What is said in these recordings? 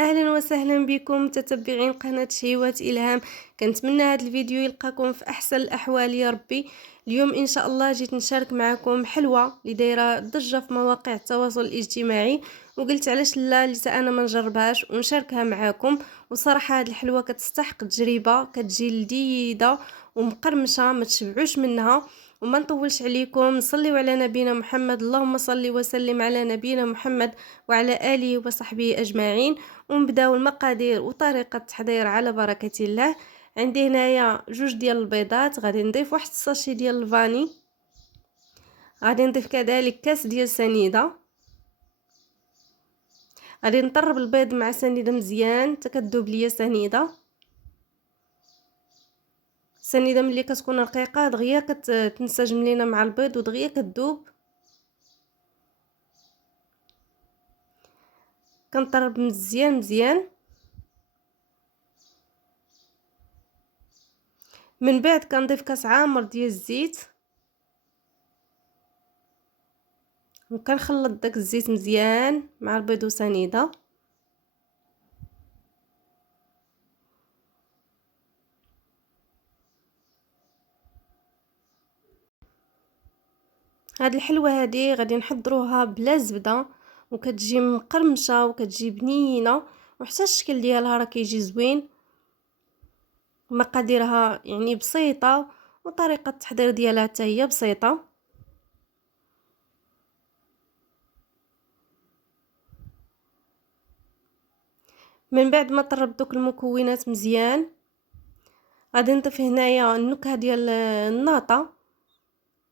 اهلا وسهلا بكم متتبعين قناه شهيوات الهام. كنتمنى هذا الفيديو يلقاكم في احسن الاحوال يا ربي. اليوم ان شاء الله جيت نشارك معكم حلوه اللي دايره ضجه في مواقع التواصل الاجتماعي، وقلت علاش لا لسا انا ما نجربهاش ونشاركها معكم. وصراحه هذه الحلوه كتستحق تجربه، كتجي لذيذه ومقرمشه ما تشبعوش منها. وما نطولش عليكم، نصليو على نبينا محمد، اللهم صل وسلم على نبينا محمد وعلى اله وصحبه اجمعين. ونبداو المقادير وطريقه التحضير على بركه الله. عندي هنايا جوج ديال البيضات، غادي نضيف واحد الساشي ديال الفاني، غادي نضيف كذلك كاس ديال سنيده. غادي نطرب البيض مع سنيده مزيان حتى كذوب ليا سنيده ملي كتكون رقيقه دغيا كتنسجم لينا مع البيض ودغيا كذوب. كنطرب مزيان من بعد كنضيف كاس عامر ديال الزيت وكنخلط داك الزيت مزيان مع البيض وسنيده. هاد الحلوه هادي غادي نحضروها بلا زبده، وكتجي مقرمشه وكتجي بنينه، وحتى الشكل ديالها راه كيجي زوين. مقاديرها يعني بسيطه وطريقه التحضير ديالها حتى هي بسيطه. من بعد ما طربت دوك المكونات مزيان غادي نضيف هنايا النكهه ديال الناطه.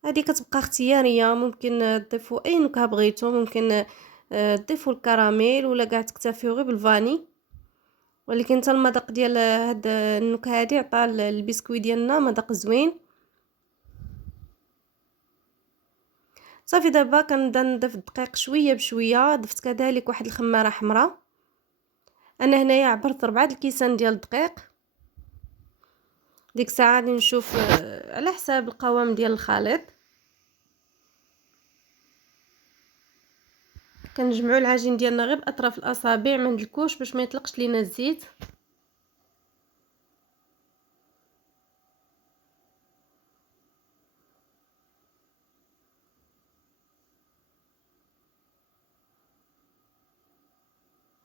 هذه كتبقى اختياريه، ممكن تضيفوا اي نكهه بغيتو، ممكن تضيفوا الكراميل ولا كاع تكتفيو غير بالفاني، ولكن حتى المذاق ديال هاد النكهه هادي عطى البسكويت ديالنا مذاق زوين. صافي دابا كنبدا نضيف الدقيق شويه بشويه. ضفت كذلك واحد الخماره حمراء، انا هنايا عبرت 4 الكيسان ديال الدقيق. ديك الساعه غادي نشوف على حساب القوام ديال الخليط. كنجمعوا العجين ديالنا غير باطراف الاصابع ما ندلكوش باش ما يطلقش لينا الزيت.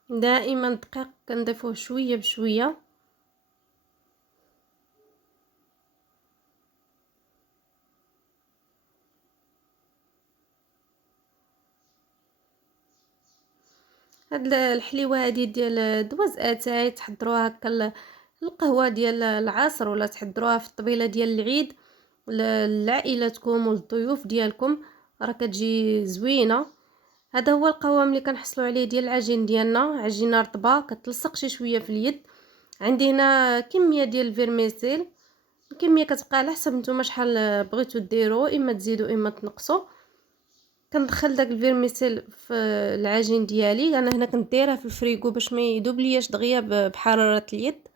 دائما الدقيق كنضيفوه شويه بشويه. هاد الحليوه هادي ديال دواز اتاي تحضروها هكا القهوه ديال العصر، ولا تحضروها في الطبيله ديال العيد لعائلتكم والضيوف ديالكم، راه كتجي زوينه. هذا هو القوام اللي كنحصلوا عليه ديال العجين ديالنا، عجينه رطبه كتلصق شي شويه في اليد. عندي هنا كميه ديال الفيرميسيل، الكميه كتبقى على حسب نتوما شحال بغيتو ديروا، اما تزيدوا اما تنقصوا. كندخل داك الفيرميسيل في العجين ديالي. انا هنا كنت دايره في الفريغو باش ما يذوب لياش دغيا بحراره اليد.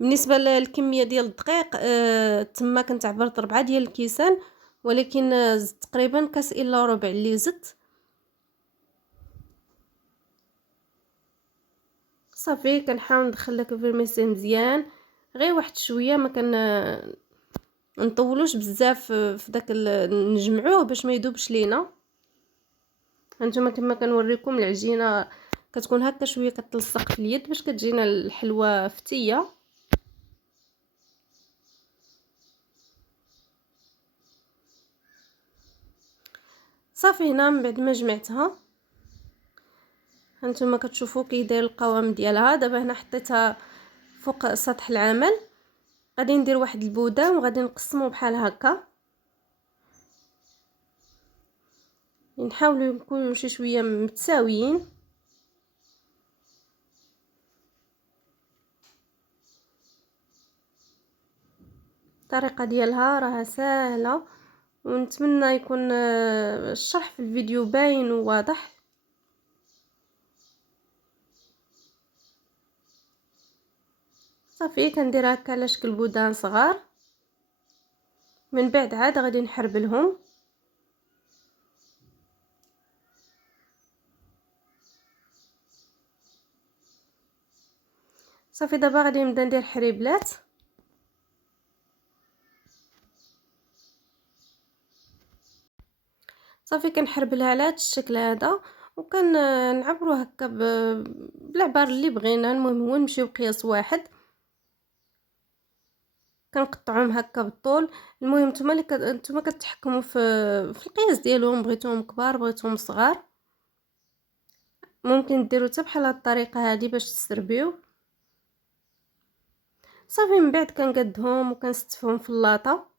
بالنسبه للكميه ديال الدقيق تما كنت عبرت 4 ديال الكيسان، ولكن زدت تقريبا كاس الا ربع اللي زدت. صافي كنحاول ندخل داك الفيرميسيل مزيان غير واحد شويه، ما كان نطولوش بزاف في داك نجمعوه باش ما يذوبش لينا. هانتوما كما كنوريكم العجينه كتكون هكا شويه كتلصق في اليد باش كتجينا الحلوه فتيه. صافي هنا من بعد ما جمعتها هانتوما كتشوفوا كي داير القوام ديالها. دابا هنا حطيتها فوق سطح العمل، غادي ندير واحد البودام وغادي نقسمو بحال هكا. نحاولوا نكونوا شي شويه متساويين. الطريقه ديالها راها سهله، ونتمنى يكون الشرح في الفيديو باين وواضح. صافي كندير هكا على شكل بودان صغار. من بعد عاد غادي نحربلهم. صافي دابا غادي نبدا ندير حريبلات. صافي كنحربلها على هاد الشكل هذا، نعبرو هكا بالعبار اللي بغينا. المهم هو نمشيو بقياس واحد، كنقطعوهم هكا بالطول. المهم نتوما كتحكموا في القياس ديالهم، بغيتوهم كبار بغيتوهم صغار. ممكن ديروا حتى بحال هاد الطريقه هذه باش تسربيو. صافي من بعد كنقادهم وكنستفهم في اللاطه.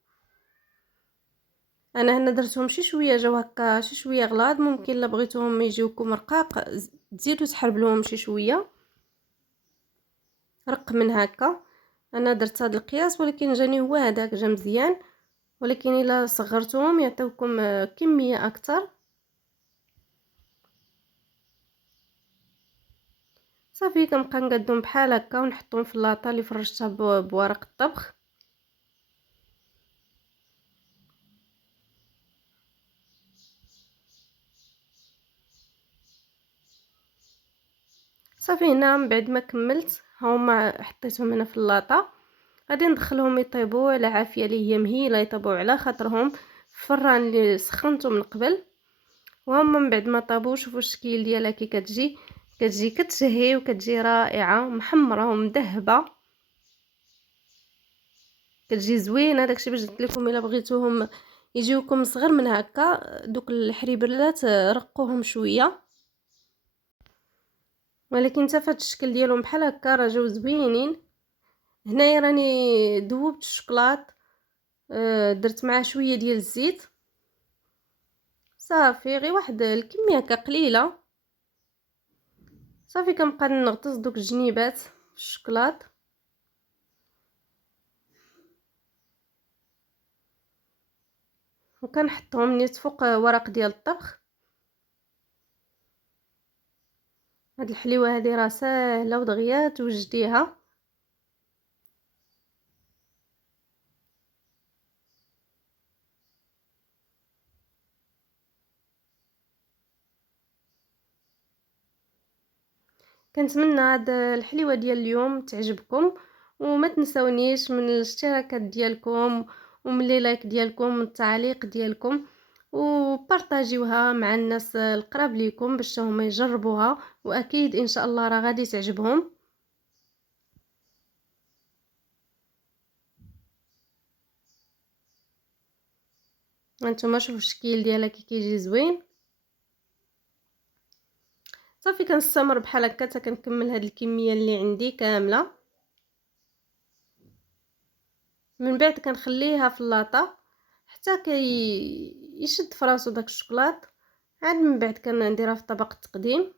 انا هنا درتهم شي شويه جاو هكا شي شويه غلاظ، ممكن الا بغيتوهم يجيوكم رقاق تزيدوا تحربلوهم شي شويه رق من هكا. انا درت هذا القياس ولكن جاني هو هذاك جا مزيان، ولكن الا صغرتوهم يعطيوكم كميه اكثر. صافي كنبقى نقادهم بحال هكا ونحطهم في اللاطه اللي فرشتها بورق الطبخ. صافي هنا من بعد ما كملت هما حطيتهم هنا في اللاطه، غادي ندخلهم يطيبوا على عافيه اللي هي مهيله، يطيبوا على خاطرهم في الفران اللي سخنته من قبل. وهما من بعد ما طابوا شوفوا الشكل ديالها كي كتجي كتشهي وكتجي رائعه محمره ومذهبه، كتجي زوينه. داكشي باش قلت لكم الا بغيتوهم يجيوكم صغر من هكا دوك الحريبلات رقوهم شويه، ولكن حتى فهاد الشكل ديالهم بحال هكا راه جاو زوينين. هنايا راني ذوبت الشوكولات، درت معاه شويه ديال الزيت. صافي غير واحد الكميه هكا قليله. صافي كنبقى نغطس دوك الجنيبات في الشوكولات وكنحطهم نيت فوق ورق ديال الطبخ. هاد الحليوه هذه راه ساهله ودغيا توجديها. كنتمنى هاد الحليوه ديال اليوم تعجبكم، وما تنسونيش من الاشتراكات ديالكم ومن لي لايك ديالكم ومن التعليق ديالكم، وبارطاجيوها مع الناس القراب ليكم باش هما يجربوها، واكيد ان شاء الله راه غادي تعجبهم. هانتوما شوفوا الشكل ديالها كي كيجي زوين. صافي كنستمر بحال هكا حتى كنكمل هاد الكميه اللي عندي كامله. من بعد كنخليها في اللاطه حتى يشد فراسو داك الشوكولات. عاد من بعد كنديرها في طبق التقديم.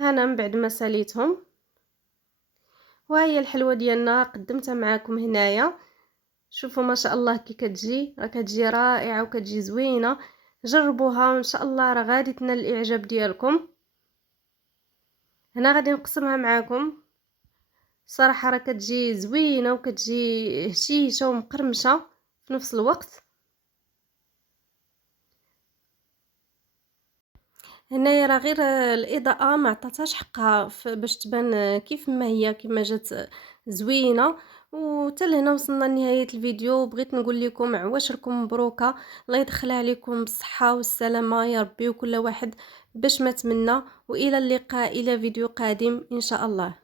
هنا من بعد ما ساليتهم وها هي الحلوه ديالنا قدمتها معكم هنايا. شوفوا ما شاء الله كي كتجي، راه كتجي رائعه وكتجي زوينه. جربوها وان شاء الله راه غادي تنال الاعجاب ديالكم. هنا غادي نقسمها معكم. صراحه راه كتجي زوينه وكتجي هشيشه ومقرمشه في نفس الوقت. هنايا راه غير الاضاءه ما عطاتهاش حقها باش تبان كيف ما هي كما جات زوينه. وحتى لهنا وصلنا لنهايه الفيديو. بغيت نقول لكم عواشركم مبروكه، الله يدخلها عليكم بالصحه والسلامه يا ربي وكل واحد باش ما تمنى. والى اللقاء الى فيديو قادم ان شاء الله.